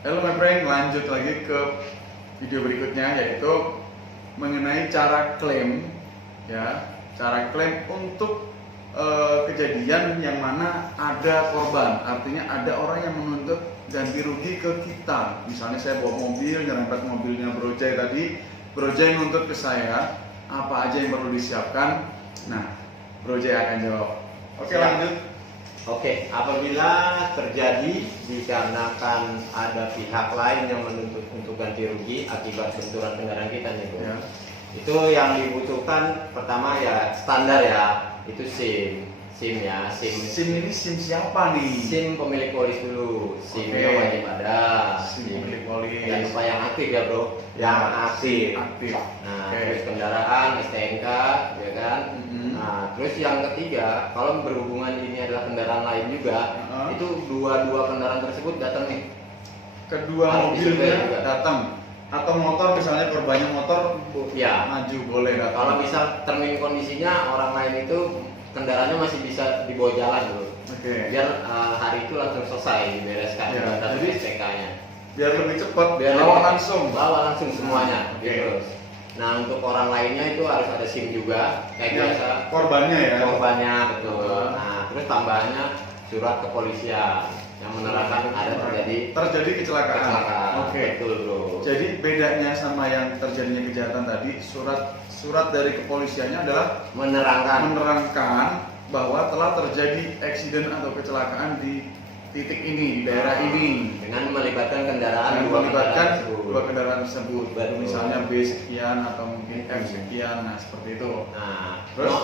Halo my friend, lanjut lagi ke video berikutnya, yaitu mengenai cara klaim, ya, cara klaim untuk kejadian yang mana ada korban, artinya ada orang yang menuntut ganti rugi ke kita. Misalnya saya bawa mobil, nyerempet mobilnya Bro Jay tadi, Bro Jay nuntut ke saya, apa aja yang perlu disiapkan? Nah, Bro Jay akan jawab. Oke, lanjut. Oke, apabila terjadi dikarenakan ada pihak lain yang menuntut untuk ganti rugi akibat benturan kendaraan kita nih, Bro. Ya. Itu yang dibutuhkan pertama ya standar ya, itu SIM ya, SIM ini SIM siapa nih? SIM pemilik polis dulu, SIM-nya Oke. wajib ada. SIM pemilik polis. Jangan lupa yang aktif ya, Bro. Yang aktif. Aktif. Nah, Oke. terus kendaraan, STNK, ya kan. Mhm. Nah, terus yang ketiga, kalau berhubungan ini adalah kendaraan lain juga, itu dua kendaraan tersebut datang nih. Kedua Harus disurvei mobilnya juga. datang, atau motor misalnya korbannya motor Ya, maju boleh datang. kalau misal termin kondisinya orang lain itu kendaraannya masih bisa dibawa jalan dulu. Oke. Biar hari itu langsung selesai dibereskan Ya, data jadi STK-nya. Biar lebih cepat, Biar bawa lebih- langsung. bawa langsung semuanya. Oke. Gitu. Nah, untuk orang lainnya itu harus ada SIM juga kayak Yang biasa. korbannya ya. Korbannya betul. Nah, terus tambahannya surat kepolisian yang menerangkan ada terjadi kecelakaan. kecelakaan. Oke. Betul, Bro. Jadi bedanya sama yang terjadinya kejahatan tadi, surat dari kepolisiannya adalah menerangkan bahwa telah terjadi eksiden atau kecelakaan di titik ini, di daerah ini, dengan melibatkan kendaraan dengan dua melibatkan tersebut. dua kendaraan tersebut. Betul. Misalnya B sekian atau mungkin F sekian, nah seperti itu. Nah, Terus?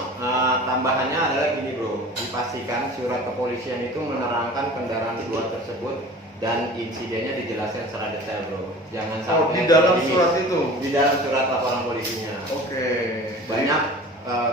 tambahannya adalah gini, Bro. Dipastikan surat kepolisian itu menerangkan kendaraan dua tersebut dan insidennya dijelaskan secara detail, Bro. Jangan Oh, sampai di dalam ini- surat itu. Di dalam surat laporan polisinya. Oke. Banyak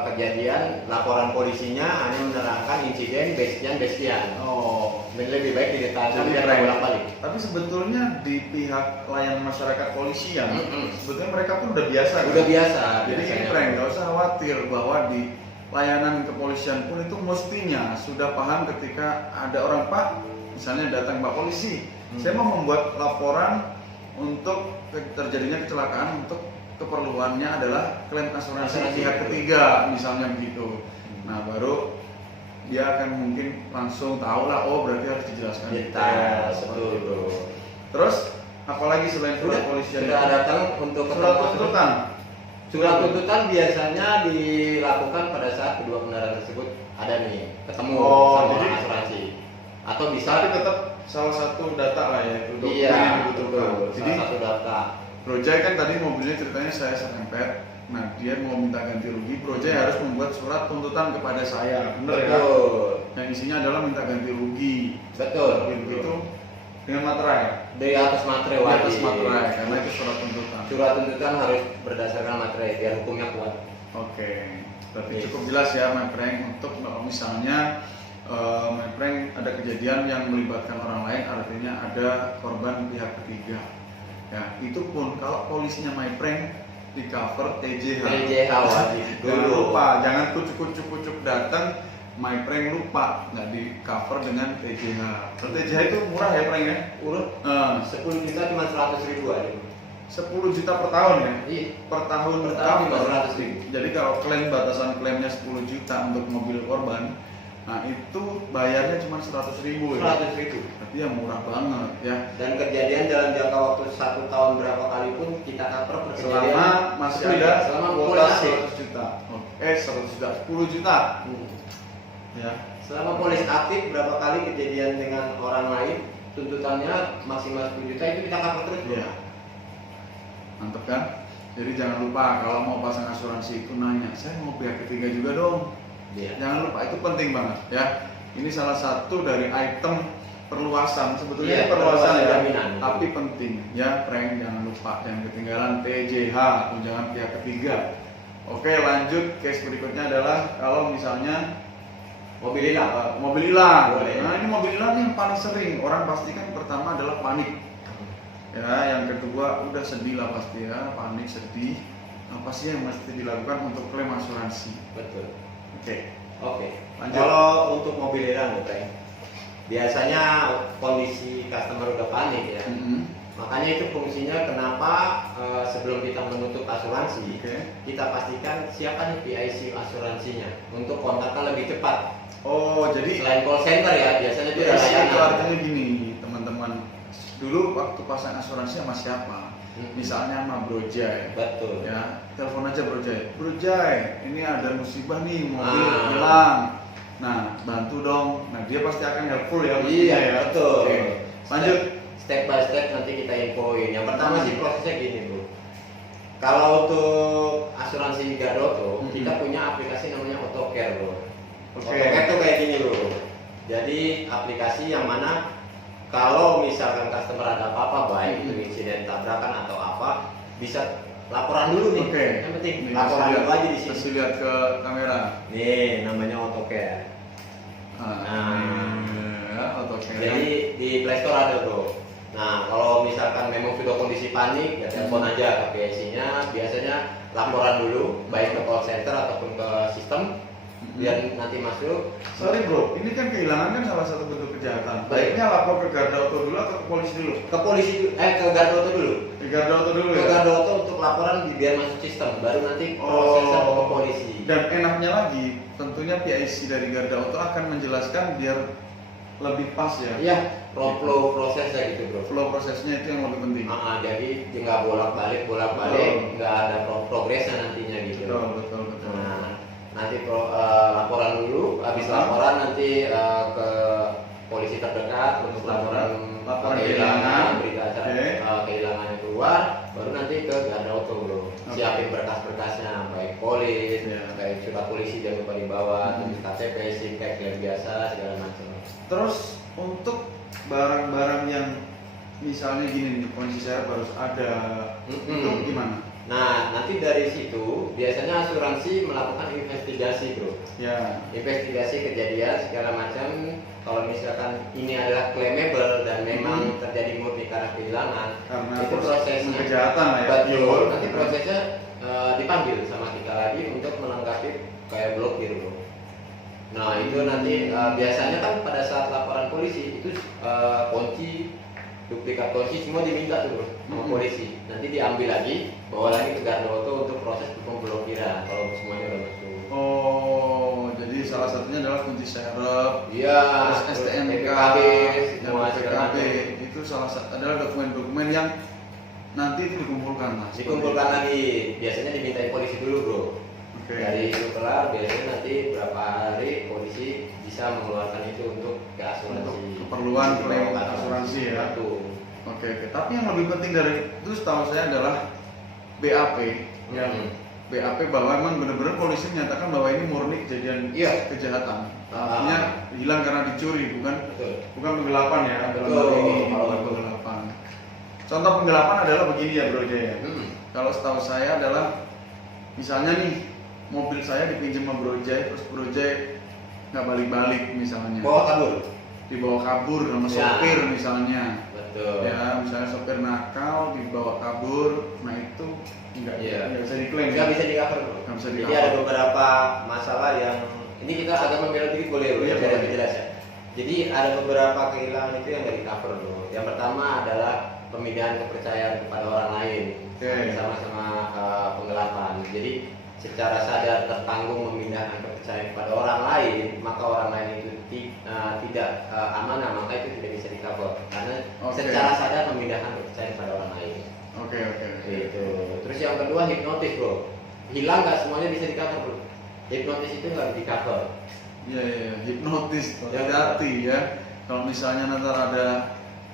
kejadian laporan polisinya hanya menerangkan insiden bestian. Oh. Dan lebih baik didetailkan Jadi biar keren. bolak-balik. Tapi sebetulnya di pihak layanan masyarakat polisian, Mm-mm. sebetulnya mereka pun udah biasa. kan? Udah biasa. Jadi ini biasanya. Frank, nggak usah khawatir bahwa di layanan kepolisian pun itu mestinya sudah paham ketika ada orang, Pak, misalnya datang Pak polisi, saya mau membuat laporan untuk terjadinya kecelakaan, untuk keperluannya adalah klaim asuransi Asuransi. pihak ketiga, misalnya begitu. Nah, baru dia akan mungkin langsung tahu lah, oh berarti harus dijelaskan Detail, seperti betul, itu. Bro. Terus apalagi selain surat polisian? Sudah datang untuk Surat ketemu. tuntutan. Surat tuntutan biasanya dilakukan pada saat kedua kendaraan tersebut ada nih ketemu Oh, sama jadi- orang asuransi. Atau bisa Tapi tetap salah satu data lah ya, itu dokumen iya, yang dibutuhkan. betul. Jadi Salah satu data. Bro Jay kan tadi mobilnya ceritanya saya serempet. Nah, dia mau minta ganti rugi. Bro Jay harus membuat surat tuntutan kepada saya. Bener ya? Betul. Yang isinya adalah minta ganti rugi. Betul. Itu dengan materai. Dari atas materai Di wajib. atas materai karena itu surat tuntutan. Surat tuntutan harus berdasarkan materai biar hukumnya kuat. Oke. Berarti Yes. cukup jelas ya, my friend, untuk kalau misalnya my friend ada kejadian yang melibatkan orang lain, artinya ada korban pihak ketiga. Ya, itu pun kalau polisinya my friend di cover TJH. TJH wajib Jangan dulu. lupa, jangan kucuk-kucuk datang, my friend lupa nggak di cover dengan TJH. TJH itu murah ya, friend ya? Urut 10 juta cuma 100.000 aja. 10 juta per tahun ya? Iya. Per tahun Per tahun cuma cover. 100.000. Jadi kalau klaim batasan klaimnya 10 juta untuk mobil korban, nah itu bayarnya cuma 100.000 ya. 100.000. Berarti ya murah banget ya. Dan kejadian dalam jangka waktu 1 tahun berapa kali pun kita cover per kejadian. Selama masih 10 ada selama kuota polis aktif. 100 juta. 100 juta, 10 juta. Ya. Selama polis aktif berapa kali kejadian dengan orang lain tuntutannya maksimal 10 juta itu kita cover terus. Iya. Mantep kan? Jadi jangan lupa kalau mau pasang asuransi itu nanya, saya mau pihak ketiga juga dong. Iya. Jangan lupa, itu penting banget ya. Ini salah satu dari item perluasan, sebetulnya Iya, ini perluasan perluasan ya, jaminan. tapi penting ya, Frank, jangan lupa yang ketinggalan TJH, tunjangan pihak ketiga. Oke, lanjut case berikutnya adalah kalau misalnya Mobil hilang. mobil hilang. Boleh. Nah, ini mobil hilang yang paling sering orang pastikan pertama adalah panik. Ya, yang kedua udah sedih lah pasti ya, panik, sedih. Apa sih yang mesti dilakukan untuk klaim asuransi? Betul. Oke. Oke. Lanjut. Kalau untuk mobil hilang, Bang, biasanya kondisi customer udah panik ya. Makanya itu fungsinya kenapa sebelum kita menutup asuransi, kita pastikan siapa nih PIC asuransinya untuk kontaknya lebih cepat. Oh, jadi Selain call center ya, biasanya itu ada PIC itu layanan. artinya gini, teman-teman. Dulu waktu pasang asuransi sama siapa? Misalnya sama Bro Jai. Betul. Ya, telepon aja Bro Jai. Bro Jai, ini ada musibah nih, mobil hilang. Nah, bantu dong. Nah, dia pasti akan helpful ya. Iya, ya. betul. Oke. Lanjut. Step by step nanti kita infoin. Yang pertama sih prosesnya gini bro. Kalau untuk asuransi Gadoto, kita punya aplikasi namanya AutoCare bro. AutoCare tuh kayak gini bro. Jadi aplikasi yang mana kalau misalkan customer ada apa-apa, baik itu insiden tabrakan atau apa, bisa laporan dulu nih. Oke. Yang penting Nih, laporan dulu aja di sini. Kasih lihat ke kamera. Nih namanya AutoCare. AutoCare. Jadi di Play Store ada bro. Nah kalau misalkan memang sudah kondisi panik, ya telepon aja ke PIC-nya. Biasanya laporan dulu, baik ke call center ataupun ke sistem, biar nanti masuk. Sorry bro, ini kan kehilangan kan salah satu bentuk kejahatan. Baiknya lapor ke Garda Auto dulu atau ke polisi dulu? Ke polisi, ke Garda Auto dulu. Ke Garda Auto dulu Ke ya? Garda Auto untuk laporan biar masuk sistem, baru nanti prosesnya ke polisi. Dan enaknya lagi, tentunya PIC dari Garda Auto akan menjelaskan biar lebih pas ya. Iya, flow prosesnya gitu bro. Flow prosesnya itu yang lebih penting. Jadi nggak bolak-balik, nggak ada progresnya nantinya gitu. Betul. Nah, nanti laporan dulu, habis laporan nanti ke polisi terdekat untuk laporan kehilangan, berita acara kehilangannya keluar, baru nanti ke Garda Auto bro. Siapin berkas-berkasnya, baik polis, baik surat polisi jangan lupa dibawa, terus KTP, SIM, klaim biasa, segala macam. Terus untuk barang-barang yang misalnya gini nih, kondisi serep harus ada, itu gimana? Nah, nanti dari situ biasanya asuransi melakukan investigasi bro. Ya. Investigasi kejadian segala macam. Kalau misalkan ini adalah claimable dan memang terjadi murni karena kehilangan, Karena itu prosesnya kejahatan lah ya. betul. Nanti prosesnya dipanggil sama kita lagi untuk melengkapi kayak blokir bro. Nah itu nanti biasanya kan pada saat laporan polisi itu kunci, duplikat kunci semua diminta tuh bro sama polisi. Nanti diambil lagi, bawa lagi ke Garda Auto untuk proses pemblokiran kalau semuanya udah masuk. Oh, jadi salah satunya adalah kunci serep, Iya, terus STNK, semua PKB, itu salah satu adalah dokumen-dokumen yang nanti itu dikumpulkan mas. dikumpulkan lagi, biasanya dimintain polisi dulu bro. Dari itu kelar, biasanya nanti berapa hari polisi bisa mengeluarkan itu untuk ke asuransi. Keperluan klaim asuransi ya. Oke. Tapi yang lebih penting dari itu setahu saya adalah BAP. BAP bahwa memang benar-benar polisi menyatakan bahwa ini murni kejadian kejahatan. Artinya hilang karena dicuri, bukan penggelapan ya. Dalam hal ini bukan penggelapan. Contoh penggelapan adalah begini ya Bro Jaya. Kalau setahu saya adalah misalnya nih mobil saya dipinjam sama Bro Jai, terus Bro Jai nggak balik-balik misalnya. Dibawa kabur sama sopir misalnya. Betul. Ya, misalnya sopir nakal dibawa kabur, nah itu nggak bisa diklaim. Nggak bisa di-cover. Jadi ada beberapa masalah yang ini kita agak membela dikit boleh bro, biar lebih jelas ya. Jadi ada beberapa kehilangan itu yang nggak di-cover bro. Yang pertama adalah pemindahan kepercayaan kepada orang lain, sama-sama penggelapan. Jadi secara sadar tertanggung memindahkan kepercayaan kepada orang lain, maka orang lain itu tidak amanah, maka itu tidak bisa di-cover karena secara sadar memindahkan kepercayaan kepada orang lain. Oke. Gitu. Terus yang kedua hipnotis bro, hilang nggak semuanya bisa di-cover bro. Hipnotis itu nggak di-cover. Iya, hipnotis, hati-hati ya. Kalau misalnya nanti ada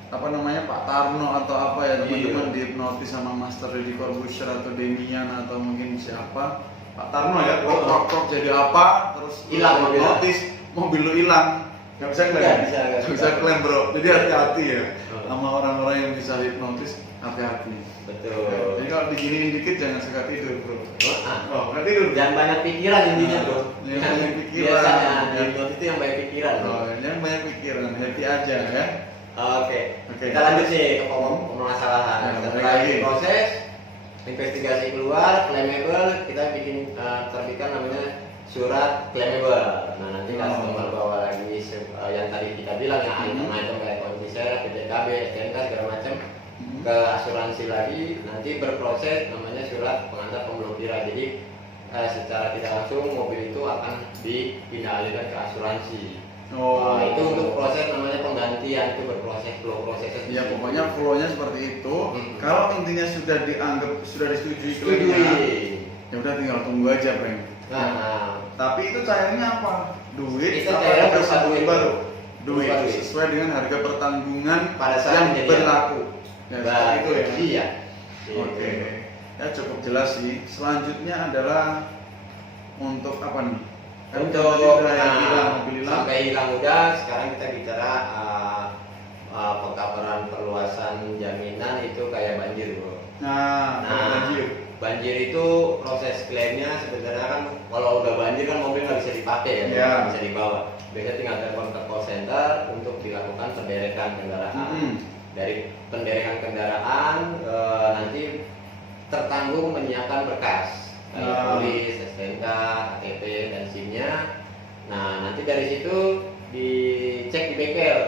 apa namanya Pak Tarno atau apa ya teman-teman dihipnotis sama Master Deddy Corbuzier atau Demian atau mungkin siapa, Pak Tarno ya, prok jadi apa, terus hilang hipnotis, mobil lu hilang, nggak bisa klaim bro. Jadi hati-hati ya sama orang-orang yang bisa hipnotis, hati-hati. Betul. Jadi kalau diginiin dikit jangan suka tidur bro. Nggak tidur. Jangan banyak pikiran intinya bro. Jangan banyak pikiran. Biasanya hipnotis itu yang banyak pikiran. Jangan banyak pikiran, happy aja ya. Oke. Kita lanjut nih ke permasalahan. Setelah proses investigasi keluar, claimable, kita bikin terbitkan namanya surat claimable. Nah nanti customer bawa lagi yang tadi kita bilang ya, item-item kayak kondisi, PTKB, STNK segala macam ke asuransi lagi, nanti berproses namanya surat pengantar pemblokiran. Jadi secara tidak langsung mobil itu akan dipindah alihkan ke asuransi. Itu untuk proses namanya penggantian, itu berproses flow prosesnya. Ya pokoknya flow-nya seperti itu. Kalau intinya sudah dianggap sudah disetujui klaimnya, ya udah tinggal tunggu aja, Bang. Tapi itu cairnya apa? Duit itu atau cairnya harga duit baru? Duit Duit. sesuai dengan harga pertanggungan pada saat yang kejadian. berlaku. Ya, seperti itu ya. Iya. Oke. Ya cukup jelas sih. Selanjutnya adalah untuk apa nih? Kan Untuk tadi udah yang hilang, mobil hilang. sampai hilang udah, sekarang kita bicara pengkabaran perluasan jaminan itu kayak banjir, bro. Nah, banjir. Banjir itu proses klaimnya sebenarnya kan kalau udah banjir kan mobil nggak bisa dipakai ya, nggak bisa dibawa. Biasanya tinggal telepon ke call center untuk dilakukan penderekan kendaraan. Dari penderekan kendaraan nanti tertanggung menyiapkan berkas kayak polis, STNK, KTP dan SIM-nya. Nah nanti dari situ dicek di bengkel.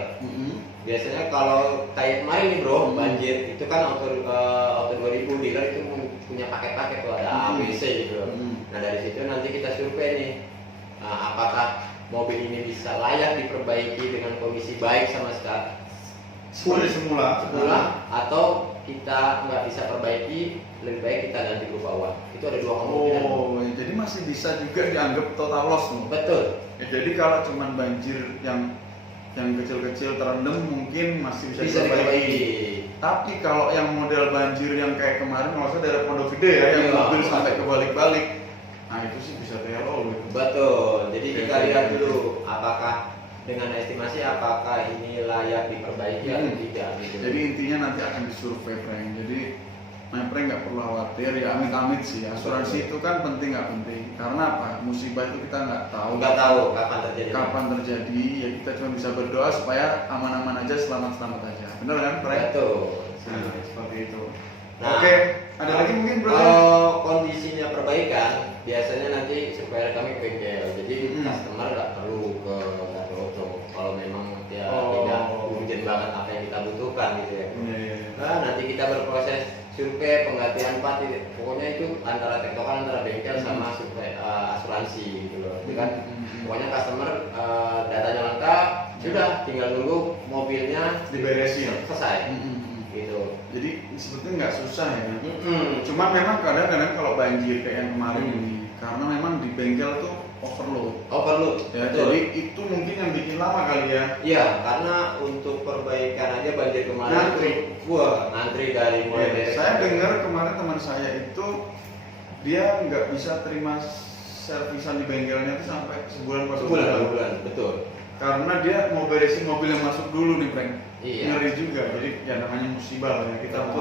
Biasanya kalau kayak kemarin nih bro, banjir itu kan auto 2000 dealer itu punya paket-paket tuh, ada ABC gitu. Nah dari situ nanti kita survei nih, apakah mobil ini bisa layak diperbaiki dengan kondisi baik sama sekali Seperti semula, atau kita nggak bisa perbaiki, lebih baik kita ganti berupa uang. Itu ada dua kemungkinan. Jadi masih bisa juga dianggap total loss nih. Betul. Ya, jadi kalau cuman banjir yang kecil-kecil terendam mungkin masih bisa diperbaiki. Tapi kalau yang model banjir yang kayak kemarin, maksudnya daerah Pondok Gede ya, yang mobil sampai kebalik-balik, nah itu sih bisa TLO gitu. Betul. Jadi kita lihat dulu apakah dengan estimasi apakah ini layak diperbaiki atau tidak gitu. Jadi intinya nanti akan disurvei, Frank. Jadi Frank nggak perlu khawatir ya, amit-amit sih. Asuransi itu kan penting nggak penting. Karena apa? Musibah itu kita nggak tahu kapan terjadi. Ya kita cuma bisa berdoa supaya aman-aman aja, selamat-selamat aja. Benar kan, Frank? Betul. Nah, seperti itu. Nah, Oke, ada lagi mungkin bro? Kalau kondisinya perbaikan, biasanya nanti supaya kami ke bengkel. Jadi customer nggak perlu ke Auto. Kalau memang dia tidak urgent banget apa yang kita butuhkan gitu ya. Nah, nanti kita berproses survei penggantian part. Pokoknya itu antara tektokan antara bengkel sama survei asuransi gitu loh. Itu kan pokoknya customer datanya lengkap, sudah tinggal nunggu mobilnya diberesin selesai. Gitu. Jadi sebetulnya nggak susah ya. Cuma memang kadang-kadang kalau banjir kayak yang kemarin ini, karena memang di bengkel tuh overload. Ya, jadi itu mungkin yang bikin lama kali ya. Iya, karena untuk perbaikan aja banjir kemarin ngantri dari mulai. Saya dengar kemarin teman saya itu dia nggak bisa terima servisan di bengkelnya itu sampai sebulan. Betul. Karena dia mau beresin mobil yang masuk dulu nih, Frank. Iya. Ngeri juga, jadi ya namanya musibah lah ya kita.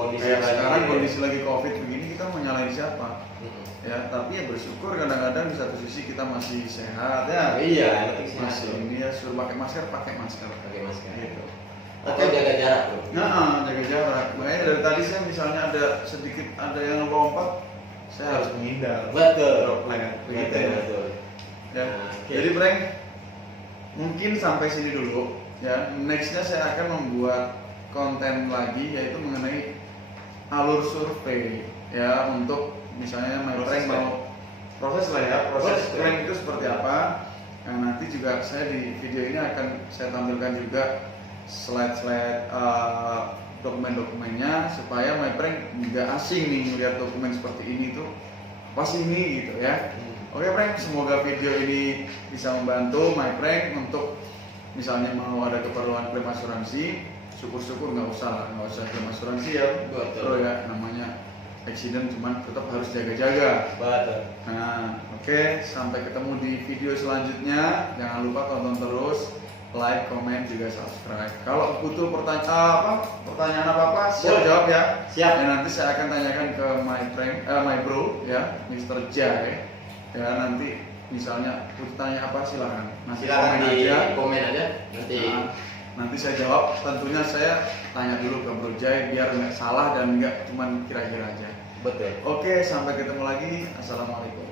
Kondisi kayak sekarang kondisi lagi COVID begini, kita mau nyalain siapa? Ya, tapi ya bersyukur kadang-kadang di satu sisi kita masih sehat ya. Iya, yang penting sehat. Masih ini ya suruh pakai masker. Gitu. Oke, jaga jarak tuh. Nah, jaga jarak. Makanya dari tadi saya misalnya ada yang lompat, saya harus menghindar. Betul. Begitu ya. Betul. Ya. Jadi Frank, mungkin sampai sini dulu. Ya, nextnya saya akan membuat konten lagi yaitu mengenai alur survei ya, untuk misalnya Frank mau proses klaim itu seperti apa. Nah, nanti juga saya di video ini akan saya tampilkan juga slide-slide dokumen-dokumennya supaya Frank nggak asing nih melihat dokumen seperti ini tuh apa sih ini gitu ya. Oke Frank, semoga video ini bisa membantu Frank untuk misalnya mau ada keperluan klaim asuransi, syukur-syukur nggak usah klaim asuransi ya. Betul ya, namanya accident, cuman tetap harus jaga-jaga. Betul. Nah, oke, sampai ketemu di video selanjutnya. Jangan lupa tonton terus, like, komen, juga subscribe. Kalau butuh pertanyaan apa siap jawab ya. Siap. Dan nanti saya akan tanyakan ke my bro ya, Mr. Jai. Ya nanti misalnya butuh tanya apa silakan komen aja nanti saya jawab. Tentunya saya tanya dulu ke Bro Jai biar nggak salah dan nggak cuma kira-kira aja. Betul. Oke, sampai ketemu lagi. Assalamualaikum.